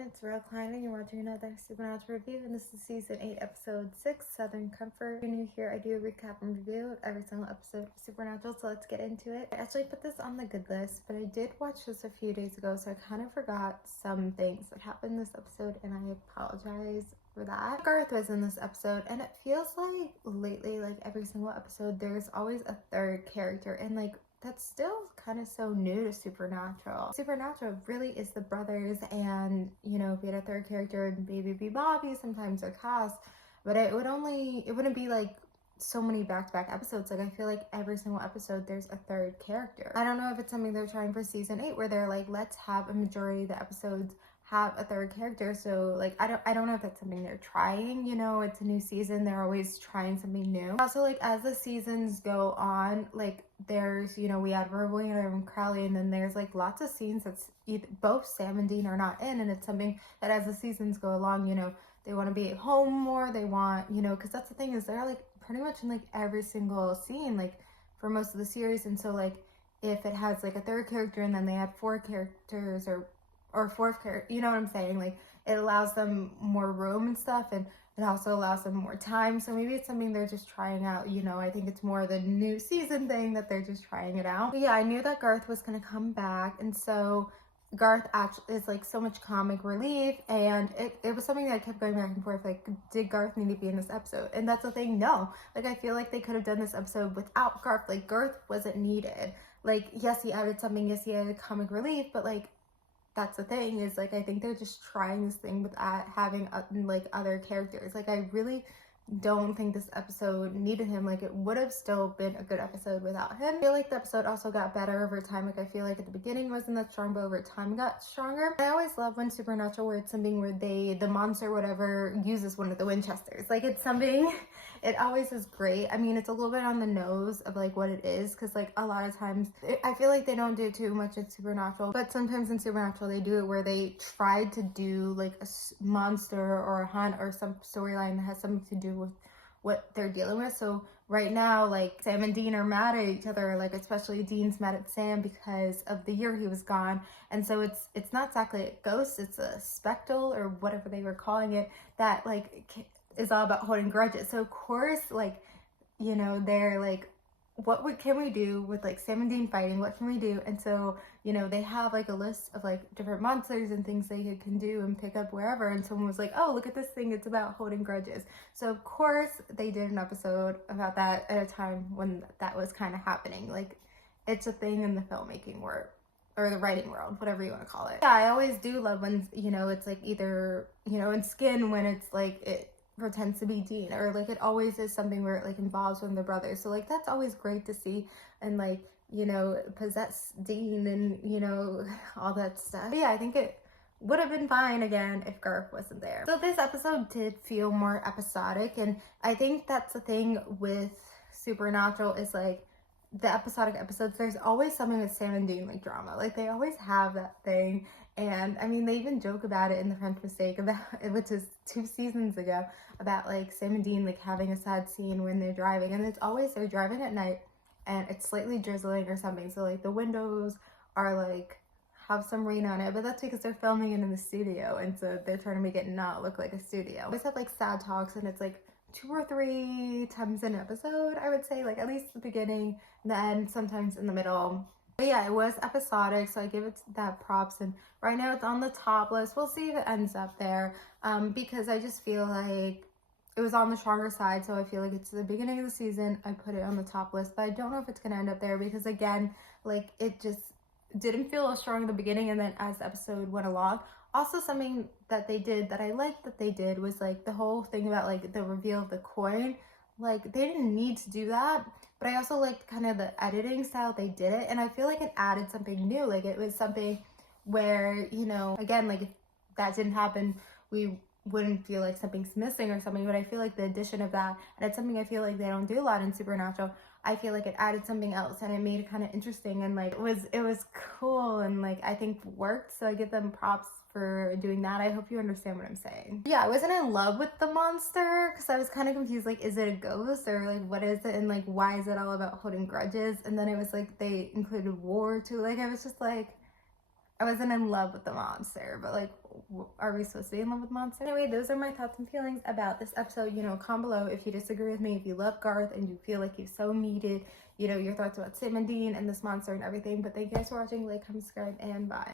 everyone, it's Rel Klein and you're watching another Supernatural review, and this is season 8 episode 6, Southern Comfort. If you're new here, I do a recap and review of every single episode of Supernatural, so let's get into it. I actually put this on the good list, but I did watch this a few days ago, so I kind of forgot some things that happened this episode, and I apologize for that. Garth was in this episode, and it feels like lately, like every single episode, there's always a third character, and like that's still kind of so new to Supernatural. Supernatural really is the brothers, and you know, if you had a third character, it'd maybe be Bobby, sometimes or Cass, but it wouldn't be like so many back-to-back episodes. Like I feel like every single episode there's a third character. I don't know if it's something they're trying for season 8 where they're like, let's have a majority of the episodes have a third character. So like I don't know if that's something they're trying, you know, it's a new season, they're always trying something new. Also, like as the seasons go on, like there's, you know, we had Rowena and Crowley, and then there's like lots of scenes that's either both Sam and Dean are not in, and it's something that as the seasons go along, you know, they want to be at home more, they want, you know, because that's the thing is they're like pretty much in like every single scene like for most of the series. And so like if it has like a third character and then they had 4 characters or fourth character, you know what I'm saying, like it allows them more room and stuff, and it also allows them more time. So maybe it's something they're just trying out, you know. I think it's more the new season thing that they're just trying it out. But yeah, I knew that Garth was gonna come back, and so Garth actually is like so much comic relief, and it was something that I kept going back and forth, like did Garth need to be in this episode? And that's the thing, no, like I feel like they could have done this episode without Garth. Like Garth wasn't needed. Like yes, he added something, yes, he added comic relief, but like that's the thing is like I think they're just trying this thing with having like other characters. Like I really don't think this episode needed him. Like it would have still been a good episode without him. I feel like the episode also got better over time. Like I feel like at the beginning wasn't that strong, but over time it got stronger. I always love when Supernatural where it's something where the monster whatever uses one of the Winchesters. Like it's something, it always is great. I mean, it's a little bit on the nose of like what it is, because like a lot of times I feel like they don't do too much in Supernatural, but sometimes in Supernatural they do it where they try to do like a monster or a hunt or some storyline that has something to do with what they're dealing with. So right now, like Sam and Dean are mad at each other, like especially Dean's mad at Sam because of the year he was gone. And so it's not exactly a ghost, it's a spectral or whatever they were calling it that like is all about holding grudges. So of course, like, you know, they're like, can we do with like Sam and Dean fighting? What can we do? And so, you know, they have like a list of like different monsters and things they can do and pick up wherever. And someone was like, oh, look at this thing, it's about holding grudges. So of course they did an episode about that at a time when that was kind of happening. Like it's a thing in the filmmaking world or the writing world, whatever you want to call it. Yeah, I always do love when, you know, it's like either, you know, in Skin when it's like it pretends to be Dean, or like it always is something where it like involves one of the brothers. So like that's always great to see, and like, you know, possess Dean and, you know, all that stuff. But yeah, I think it would have been fine again if Garth wasn't there. So this episode did feel more episodic, and I think that's the thing with Supernatural is like the episodic episodes, there's always something with Sam and Dean, like drama. Like they always have that thing. And I mean, they even joke about it in The French Mistake, about which is 2 seasons ago, about like Sam and Dean like having a sad scene when they're driving, and it's always they're driving at night and it's slightly drizzling or something. So like the windows are like have some rain on it, but that's because they're filming it in the studio, and so they're trying to make it not look like a studio. Always have like sad talks, and it's like 2 or 3 times an episode, I would say, like at least the beginning, then sometimes in the middle. But yeah, it was episodic, so I give it that props, and right now it's on the top list. We'll see if it ends up there, because I just feel like it was on the stronger side, so I feel like it's the beginning of the season, I put it on the top list, but I don't know if it's gonna end up there because again, like it just didn't feel as strong in the beginning, and then as the episode went along. Also, something that they did that I liked that they did was like the whole thing about like the reveal of the coin. Like they didn't need to do that, but I also liked kind of the editing style they did it, and I feel like it added something new. Like it was something where, you know, again, like if that didn't happen, we wouldn't feel like something's missing or something, but I feel like the addition of that, and it's something I feel like they don't do a lot in Supernatural, I feel like it added something else and it made it kind of interesting, and like it was cool, and like I think worked, so I give them props for doing that. I hope you understand what I'm saying. Yeah, I wasn't in love with the monster because I was kind of confused, like is it a ghost or like what is it, and like why is it all about holding grudges? And then it was like they included war too. Like I was just like, I wasn't in love with the monster, but like, are we supposed to be in love with the monster? Anyway, those are my thoughts and feelings about this episode. You know, comment below if you disagree with me, if you love Garth and you feel like you've so needed, you know, your thoughts about Tim and Dean and this monster and everything. But thank you guys for watching. Like, comment, subscribe, and bye.